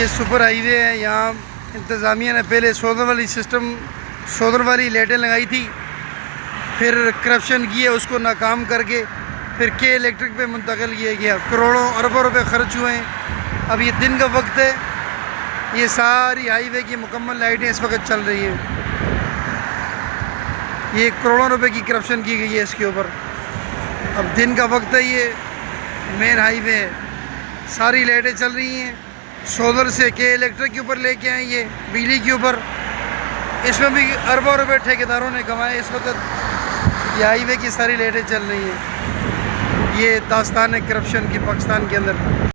ये super highway है। यहाँ इंतज़ामिया ने पहले सोलर वाली लाइटें लगाई थी, फिर करप्शन किए, उसको नाकाम करके फिर के इलेक्ट्रिक पे मुंतकिल किया गया। करोड़ों अरबों रुपए खर्च हुए हैं। अब ये दिन का वक्त है, ये सारी हाईवे की मुकम्मल लाइटें इस वक्त चल रही हैं। ये करोड़ों रुपए की करप्शन की गई है इसके ऊपर। अब दिन का वक्त है, ये मेन हाईवे है, सारी लाइटें चल रही हैं। सोलर से के इलेक्ट्रिक के ऊपर लेके आए, ये बिजली के ऊपर, इसमें भी अरबों रुपए ठेकेदारों ने कमाए। इस वक्त ये हाईवे की सारी लाइटें चल रही हैं। ये दास्तान है करप्शन की पाकिस्तान के अंदर।